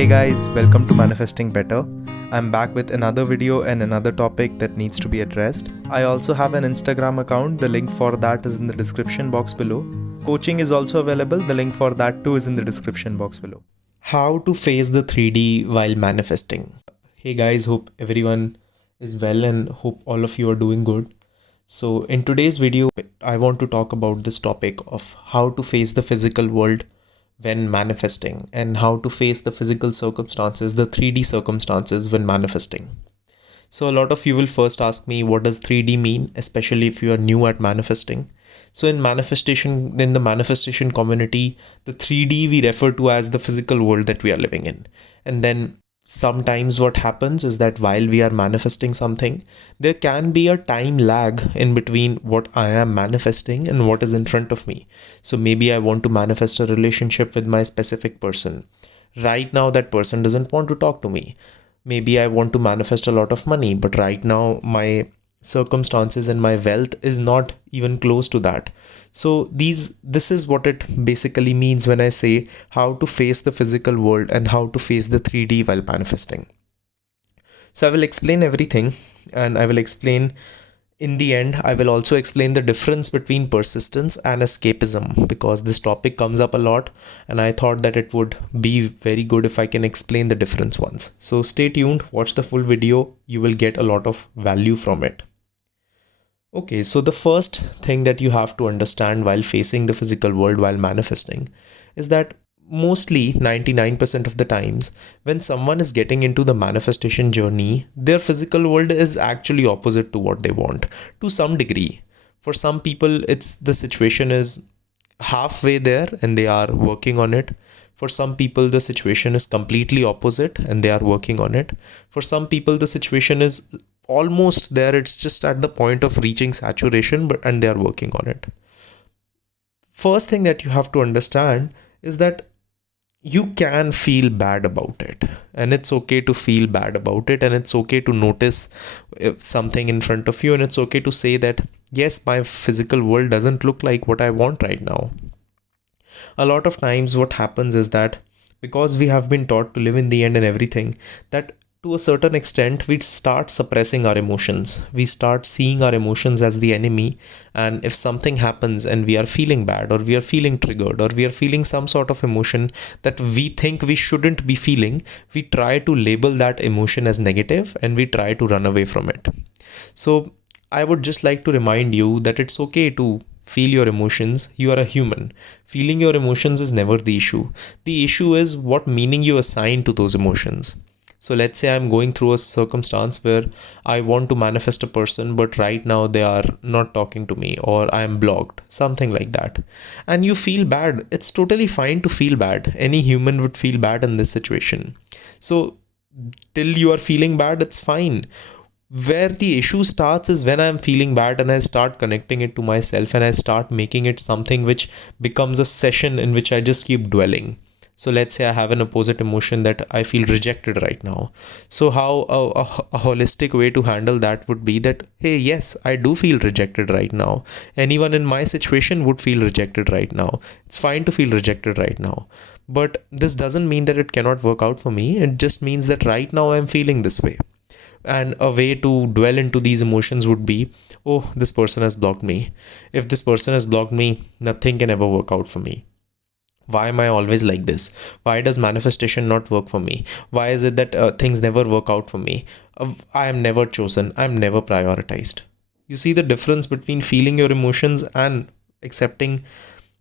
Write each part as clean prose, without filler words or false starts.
Hey guys, welcome to Manifesting Better. I'm back with another video and another topic that needs to be addressed. I also have an Instagram account, the link for that is in the description box below. Coaching is also available, the link for that too is in the description box below. How to face the 3D while manifesting. Hey guys, hope everyone is well and hope all of you are doing good. So in today's video, I want to talk about this topic of how to face the physical world when manifesting and how to face the physical circumstances, the 3D circumstances when manifesting. So a lot of you will first ask me, what does 3D mean, especially if you are new at manifesting. So in the manifestation community, the 3D we refer to as the physical world that we are living in. And then sometimes what happens is that while we are manifesting something, there can be a time lag in between what I am manifesting and what is in front of me. So maybe I want to manifest a relationship with my specific person. Right now, that person doesn't want to talk to me. Maybe I want to manifest a lot of money, but right now my circumstances and my wealth is not even close to that. So this is what it basically means when I say how to face the physical world and how to face the 3D while manifesting. So I will explain everything, and I will explain in the end, I will also explain the difference between persistence and escapism, because this topic comes up a lot and I thought that it would be very good if I can explain the difference once. So stay tuned, watch the full video, you will get a lot of value from it. Okay, so the first thing that you have to understand while facing the physical world while manifesting is that mostly 99% of the times when someone is getting into the manifestation journey, their physical world is actually opposite to what they want to some degree. For some people, the situation is halfway there and they are working on it. For some people, the situation is completely opposite and they are working on it. For some people, the situation is almost there, it's just at the point of reaching saturation, and they are working on it. First thing that you have to understand is that you can feel bad about it, and it's okay to feel bad about it, and it's okay to notice something in front of you, and it's okay to say that yes, my physical world doesn't look like what I want right now. A lot of times what happens is that because we have been taught to live in the end and everything, that to a certain extent we start suppressing our emotions. We start seeing our emotions as the enemy, and if something happens and we are feeling bad or we are feeling triggered or we are feeling some sort of emotion that we think we shouldn't be feeling, we try to label that emotion as negative and we try to run away from it. So I would just like to remind you that it's okay to feel your emotions. You are a human. Feeling your emotions is never the issue. The issue is what meaning you assign to those emotions. So let's say I'm going through a circumstance where I want to manifest a person, but right now they are not talking to me or I am blocked, something like that. And you feel bad. It's totally fine to feel bad. Any human would feel bad in this situation. So till you are feeling bad, it's fine. Where the issue starts is when I'm feeling bad and I start connecting it to myself and I start making it something which becomes a session in which I just keep dwelling. So let's say I have an opposite emotion that I feel rejected right now. So how a holistic way to handle that would be that, hey, yes, I do feel rejected right now. Anyone in my situation would feel rejected right now. It's fine to feel rejected right now. But this doesn't mean that it cannot work out for me. It just means that right now I'm feeling this way. And a way to dwell into these emotions would be, oh, this person has blocked me. If this person has blocked me, nothing can ever work out for me. Why am I always like this? Why does manifestation not work for me? Why is it that things never work out for me? I am never chosen. I am never prioritized. You see the difference between feeling your emotions and accepting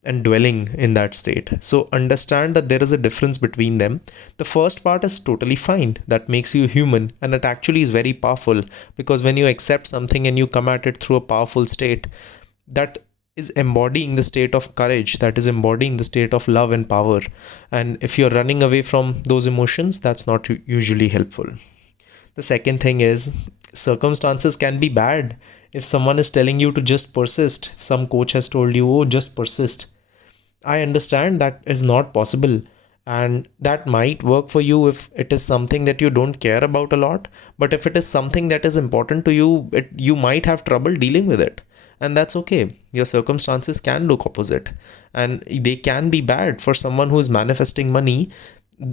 and dwelling in that state. So understand that there is a difference between them. The first part is totally fine. That makes you human, and it actually is very powerful, because when you accept something and you come at it through a powerful state, that is embodying the state of courage, that is embodying the state of love and power. And if you're running away from those emotions, that's not usually helpful. The second thing is, circumstances can be bad. If someone is telling you to just persist, if some coach has told you, oh, just persist, I understand that is not possible. And that might work for you if it is something that you don't care about a lot. But if it is something that is important to you, you might have trouble dealing with it. And that's okay. Your circumstances can look opposite and they can be bad. For someone who is manifesting money,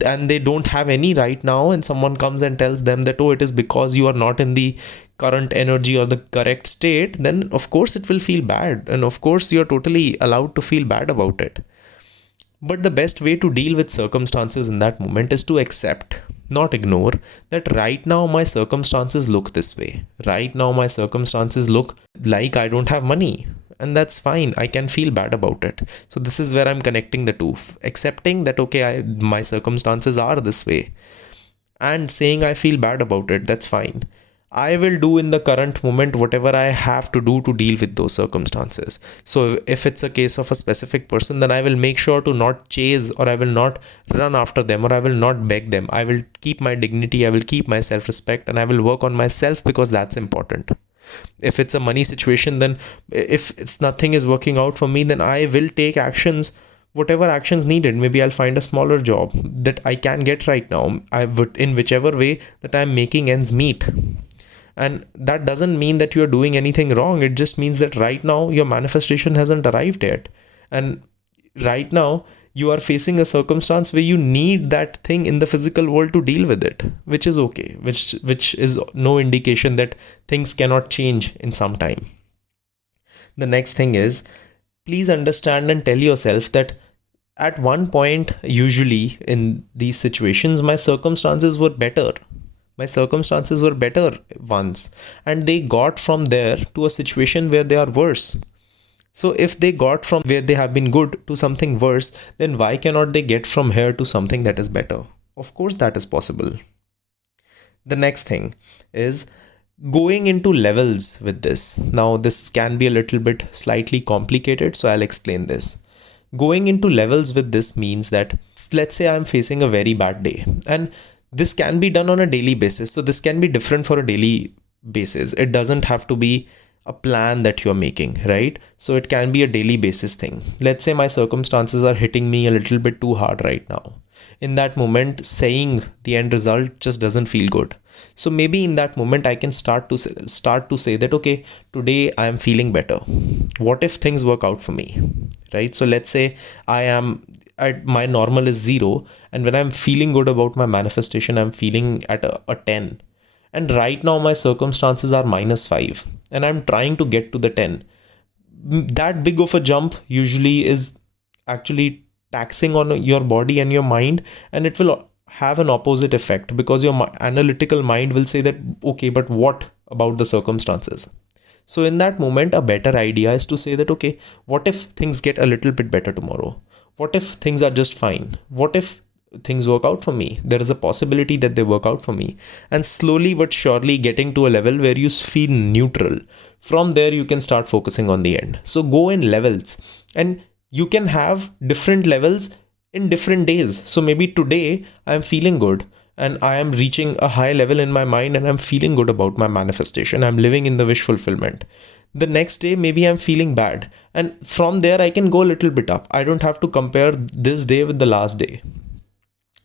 and they don't have any right now, and someone comes and tells them that, oh, it is because you are not in the current energy or the correct state, then of course it will feel bad, and of course you're totally allowed to feel bad about it. But the best way to deal with circumstances in that moment is to accept, not ignore, that right now my circumstances look this way. Right now my circumstances look like I don't have money. And that's fine. I can feel bad about it. So this is where I'm connecting the two. Accepting that, okay, my circumstances are this way. And saying I feel bad about it, that's fine. I will do in the current moment whatever I have to do to deal with those circumstances. So if it's a case of a specific person, then I will make sure to not chase, or I will not run after them, or I will not beg them. I will keep my dignity, I will keep my self-respect, and I will work on myself, because that's important. If it's a money situation, then if it's nothing is working out for me, then I will take actions, whatever actions needed. Maybe I'll find a smaller job that I can get right now. I would, in whichever way that I'm making ends meet. And that doesn't mean that you're doing anything wrong. It just means that right now your manifestation hasn't arrived yet. And right now you are facing a circumstance where you need that thing in the physical world to deal with it, which is okay, which is no indication that things cannot change in some time. The next thing is, please understand and tell yourself that at one point, usually in these situations, my circumstances were better. My circumstances were better once, and they got from there to a situation where they are worse. So if they got from where they have been good to something worse, then why cannot they get from here to something that is better? Of course that is possible. The next thing is going into levels with this. Now this can be a little bit slightly complicated, so I'll explain this. Going into levels with this means that, let's say I'm facing a very bad day, and this can be done on a daily basis. So this can be different for a daily basis. It doesn't have to be a plan that you're making, right? So it can be a daily basis thing. Let's say my circumstances are hitting me a little bit too hard right now. In that moment, saying the end result just doesn't feel good. So maybe in that moment, I can start to say that, okay, today I am feeling better. What if things work out for me, right? So let's say my normal is 0, and when I'm feeling good about my manifestation, I'm feeling at a 10, and right now my circumstances are -5, and I'm trying to get to the 10. That big of a jump usually is actually taxing on your body and your mind, and it will have an opposite effect, because your analytical mind will say that, okay, but what about the circumstances? So in that moment, a better idea is to say that, okay, what if things get a little bit better tomorrow? What if things are just fine? What if things work out for me? There is a possibility that they work out for me. And slowly but surely getting to a level where you feel neutral. From there, you can start focusing on the end. So go in levels, and you can have different levels in different days. So maybe today I'm feeling good, and I am reaching a high level in my mind, and I'm feeling good about my manifestation. I'm living in the wish fulfillment. The next day, maybe I'm feeling bad, and from there I can go a little bit up. I don't have to compare this day with the last day.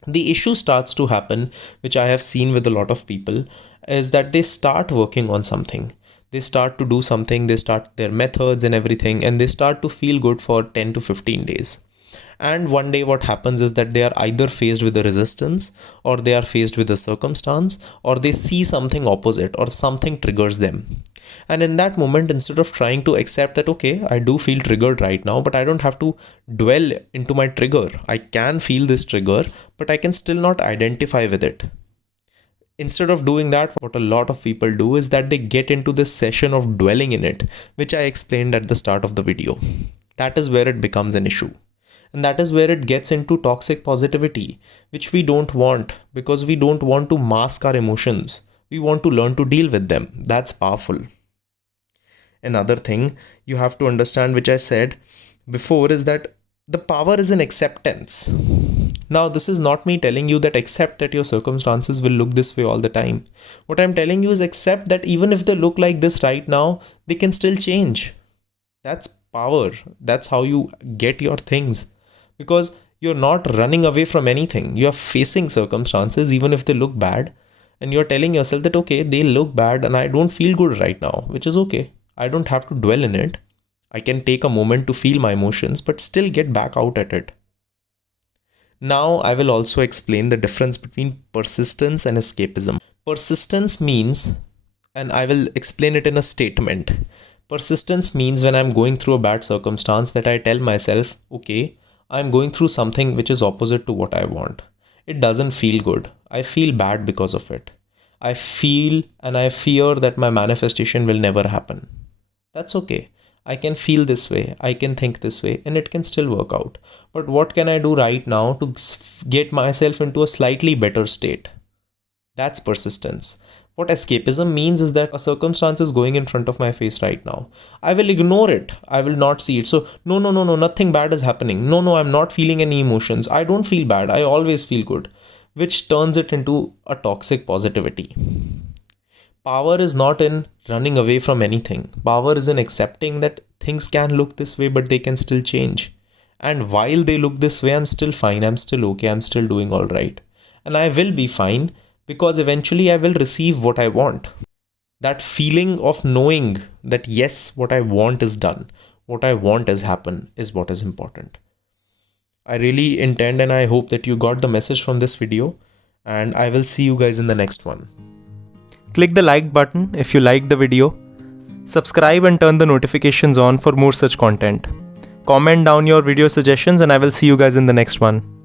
The issue starts to happen, which I have seen with a lot of people, is that they start working on something. They start to do something, they start their methods and everything, and they start to feel good for 10 to 15 days. And one day what happens is that they are either faced with a resistance, or they are faced with a circumstance, or they see something opposite, or something triggers them. And in that moment, instead of trying to accept that, okay, I do feel triggered right now, but I don't have to dwell into my trigger. I can feel this trigger, but I can still not identify with it. Instead of doing that, what a lot of people do is that they get into this session of dwelling in it, which I explained at the start of the video. That is where it becomes an issue. And that is where it gets into toxic positivity, which we don't want, because we don't want to mask our emotions. We want to learn to deal with them. That's powerful. Another thing you have to understand, which I said before, is that the power is in acceptance. Now, this is not me telling you that accept that your circumstances will look this way all the time. What I'm telling you is accept that even if they look like this right now, they can still change. That's power. That's how you get your things. Because you're not running away from anything. You're facing circumstances, even if they look bad. And you're telling yourself that, okay, they look bad and I don't feel good right now, which is okay. I don't have to dwell in it. I can take a moment to feel my emotions, but still get back out at it. Now I will also explain the difference between persistence and escapism. Persistence means, and I will explain it in a statement. Persistence means when I'm going through a bad circumstance that I tell myself, okay, I'm going through something which is opposite to what I want. It doesn't feel good. I feel bad because of it. I feel and I fear that my manifestation will never happen. That's okay. I can feel this way, I can think this way, and it can still work out. But what can I do right now to get myself into a slightly better state? That's persistence. What escapism means is that a circumstance is going in front of my face right now. I will ignore it. I will not see it. So, no, nothing bad is happening. No, I'm not feeling any emotions. I don't feel bad. I always feel good, which turns it into a toxic positivity. Power is not in running away from anything. Power is in accepting that things can look this way, but they can still change. And while they look this way, I'm still fine. I'm still okay. I'm still doing all right. And I will be fine because eventually I will receive what I want. That feeling of knowing that yes, what I want is done, what I want has happened is what is important. I really intend and I hope that you got the message from this video, and I will see you guys in the next one. Click the like button if you liked the video. Subscribe and turn the notifications on for more such content. Comment down your video suggestions and I will see you guys in the next one.